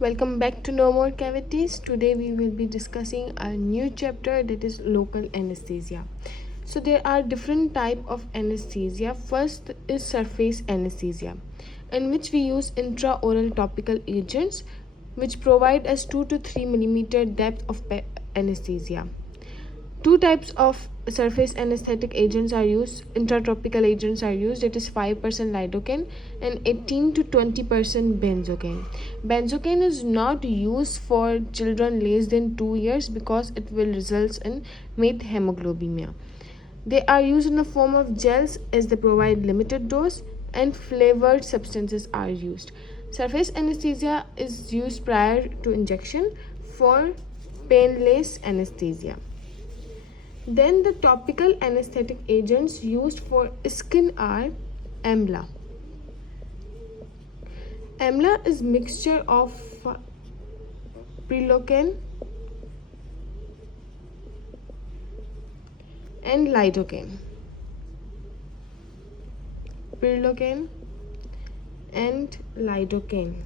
Welcome back to No More Cavities. Today we will be discussing a new chapter, that is local anesthesia. So there are different type of anesthesia. First is surface anesthesia, in which we use intraoral topical agents which provide us 2 to 3 millimeter depth of anesthesia. Two types of surface anesthetic agents are used. Intratropical agents are used, it is 5% lidocaine and 18 to 20% benzocaine. Benzocaine is not used for children less than 2 years because it will result in methemoglobinemia. They are used in the form of gels as they provide limited dose, and flavored substances are used. Surface anesthesia is used prior to injection for painless anesthesia. Then the topical anesthetic agents used for skin are amla. Amla is mixture of prilocaine and lidocaine. Prilocaine and lidocaine.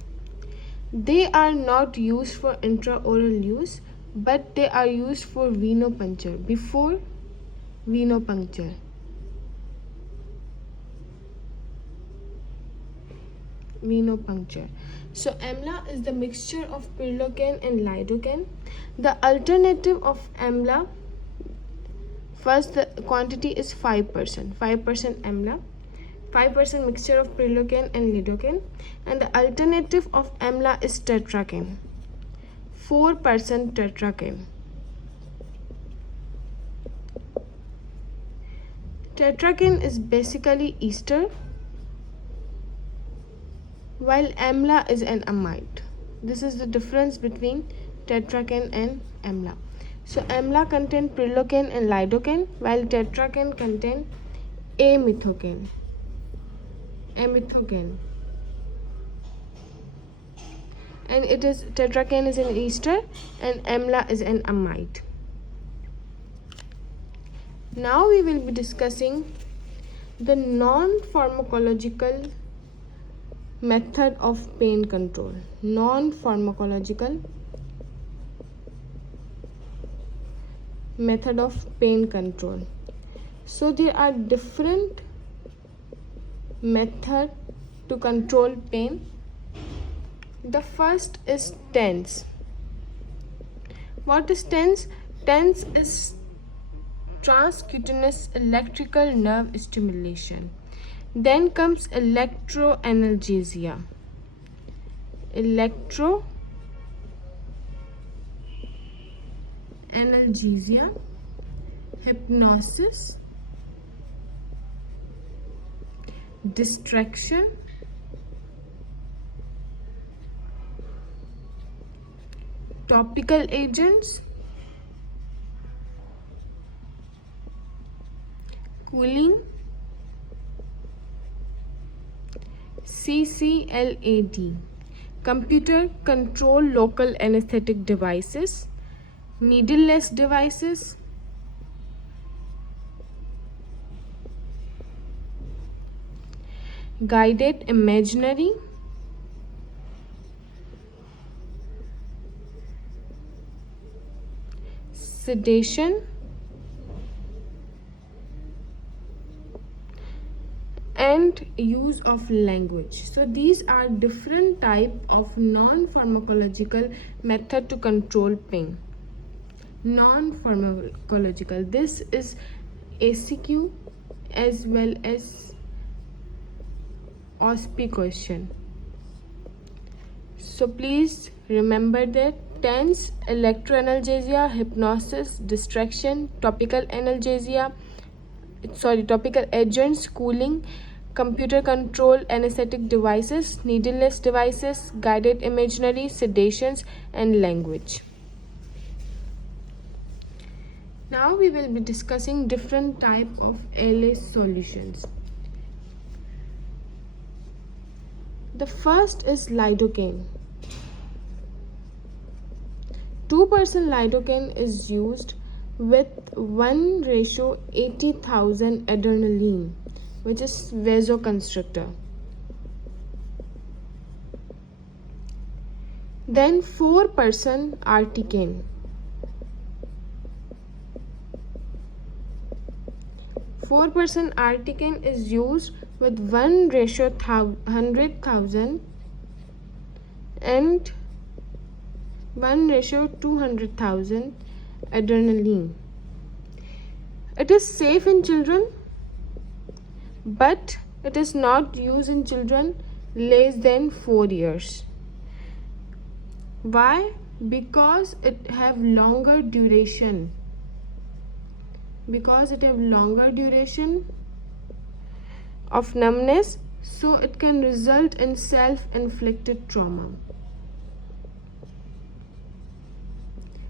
They are not used for intraoral use, but they are used for venopuncture, before venopuncture. So amla is the mixture of prilocaine and lidocaine. The alternative of amla, first the quantity is 5%. 5% amla, 5% mixture of prilocaine and lidocaine, and the alternative of amla is tetracaine. 4% tetracaine. Tetracaine is basically ester, while amla is an amide. This is the difference between tetracaine and amla. So amla contains prilocaine and lidocaine, while tetracaine contains amethocaine. And it is tetracaine is an ester and amla is an amide. Now we will be discussing the non-pharmacological method of pain control. Non-pharmacological method of pain control. So there are different methods to control pain. The first is TENS. What is TENS? TENS is transcutaneous electrical nerve stimulation. Then comes electroanalgesia. Hypnosis, distraction, topical agents, cooling, CCLAD, computer control local anesthetic devices, needleless devices, guided imaginary, sedation, and use of language. So these are different type of non-pharmacological method to control pain. Non-pharmacological, this is ACQ as well as OSPI question. So please remember that TENS, electroanalgesia, hypnosis, distraction, topical agents, cooling, computer control anesthetic devices, needleless devices, guided imaginary, sedations, and language. Now we will be discussing different type of ALS solutions. The first is lidocaine. 2% lidocaine is used with 1:80,000 adrenaline, which is vasoconstrictor. Then 4% articaine. 4% articaine is used with 1:100,000 and 1:200,000 adrenaline. It is safe in children, but it is not used in children less than 4 years. Why? Because it have longer duration. Of numbness, so it can result in self-inflicted trauma.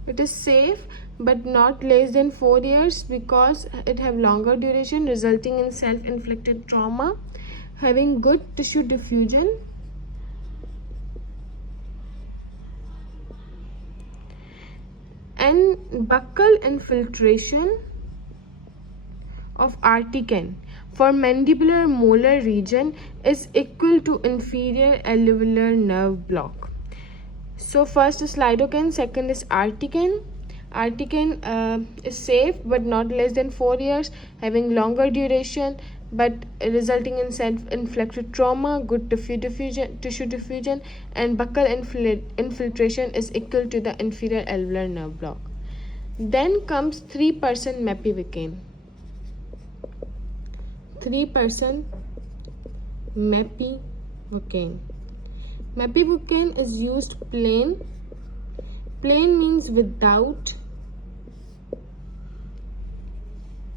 It is safe but not less than 4 years because it have longer duration, resulting in self-inflicted trauma, having good tissue diffusion, and buccal infiltration of articaine for mandibular molar region is equal to inferior alveolar nerve block. So first is lidocaine, second is articaine. Articaine is safe but not less than 4 years, having longer duration but resulting in self-inflicted trauma, good tissue diffusion, and buccal infiltration is equal to the inferior alveolar nerve block. Then comes 3% mepivacaine. 3% mepivacaine. Mepivacaine is used plain. Plain means without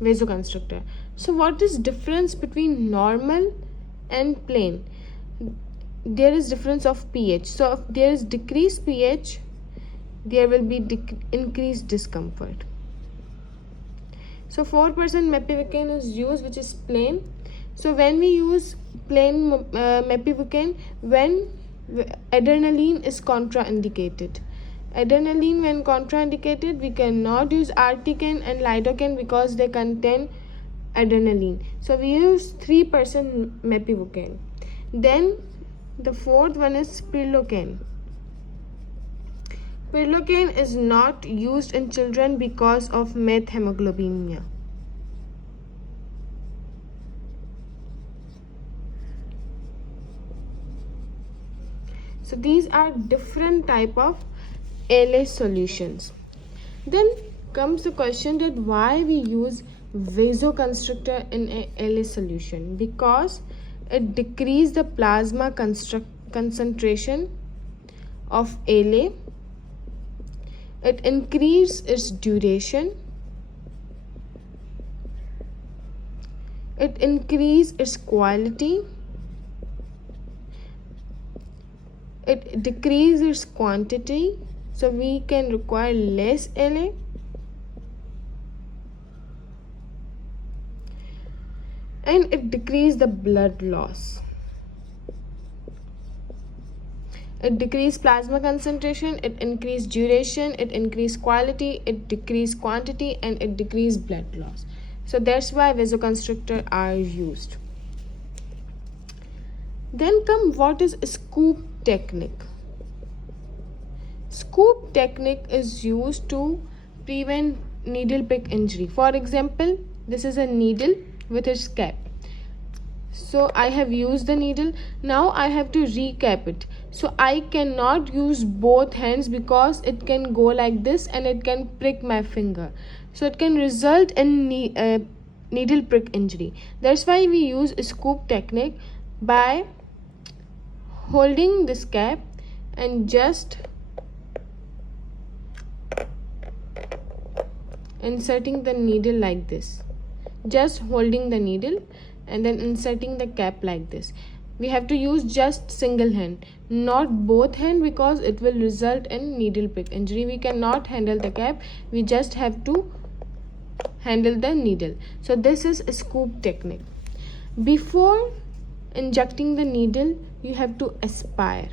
vasoconstrictor. So what is difference between normal and plain? There is difference of pH. So if there is decreased pH, there will be increased discomfort. So 4% mepivacaine is used, which is plain. So when we use plain mepivacaine, when adrenaline is contraindicated. Adrenaline when contraindicated, we cannot use articaine and lidocaine because they contain adrenaline. So we use 3% mepivacaine. Then the fourth one is prilocaine. Prilocaine is not used in children because of methemoglobinemia. So these are different type of ALA solutions. Then comes the question that why we use vasoconstrictor in a ALA solution? Because it decreases the plasma concentration of ALA. It increases its duration. It increases its quality. It decreases its quantity, so we can require less LA. And it decreases the blood loss. It decreases plasma concentration, it increases duration, it increases quality, it decreases quantity, and it decreases blood loss. So that's why vasoconstrictor are used. Then come what is scoop technique. Scoop technique is used to prevent needle prick injury. For example, this is a needle with its cap. So I have used the needle. Now I have to recap it. So I cannot use both hands because it can go like this and it can prick my finger. So it can result in needle prick injury. That's why we use a scoop technique by holding this cap and just inserting the needle like this. Just holding the needle and then inserting the cap like this. We have to use just single hand, not both hand, because it will result in needle prick injury. We cannot handle the cap, we just have to handle the needle. So this is a scoop technique. Before injecting the needle, you have to aspire.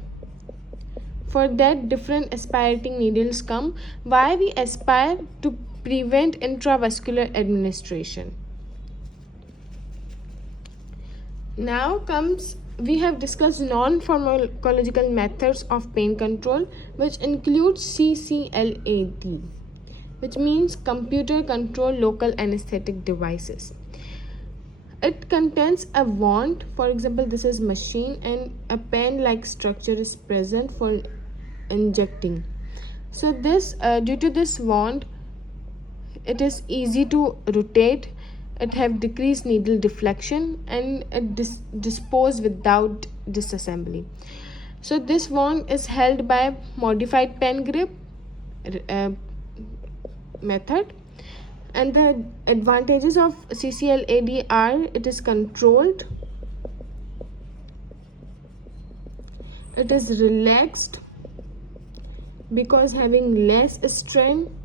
For that, different aspirating needles come. Why we aspire? To prevent intravascular administration. Now comes we have discussed non-pharmacological methods of pain control, which include CCLAD, which means computer controlled local anesthetic devices. It contains a wand, for example this is machine, and a pen like structure is present for injecting. So this due to this wand, it is easy to rotate, it have decreased needle deflection, and it dispose without disassembly. So this wand is held by modified pen grip method. And the advantages of CCLAD are: it is controlled, it is relaxed because having less strain,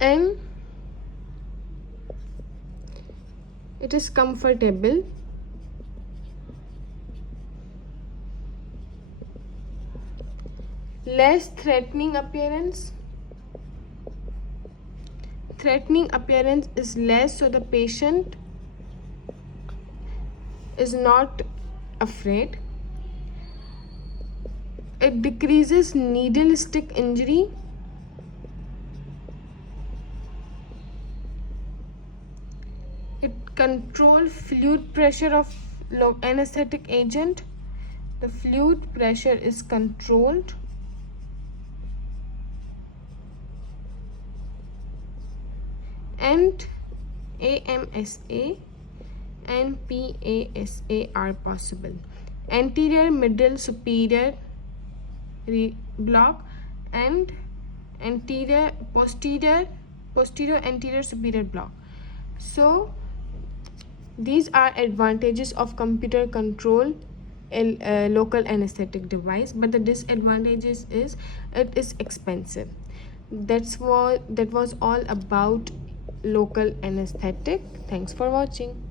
and it is comfortable. Less threatening appearance. Threatening appearance is less, so the patient is not afraid. It decreases needle stick injury. It controls fluid pressure of anesthetic agent. The fluid pressure is controlled. And AMSA and PASA are possible. Anterior, middle, superior block, and posterior, anterior, superior block. So these are advantages of computer control local anesthetic device, but the disadvantages is it is expensive. That was all about local anesthetic. Thanks for watching.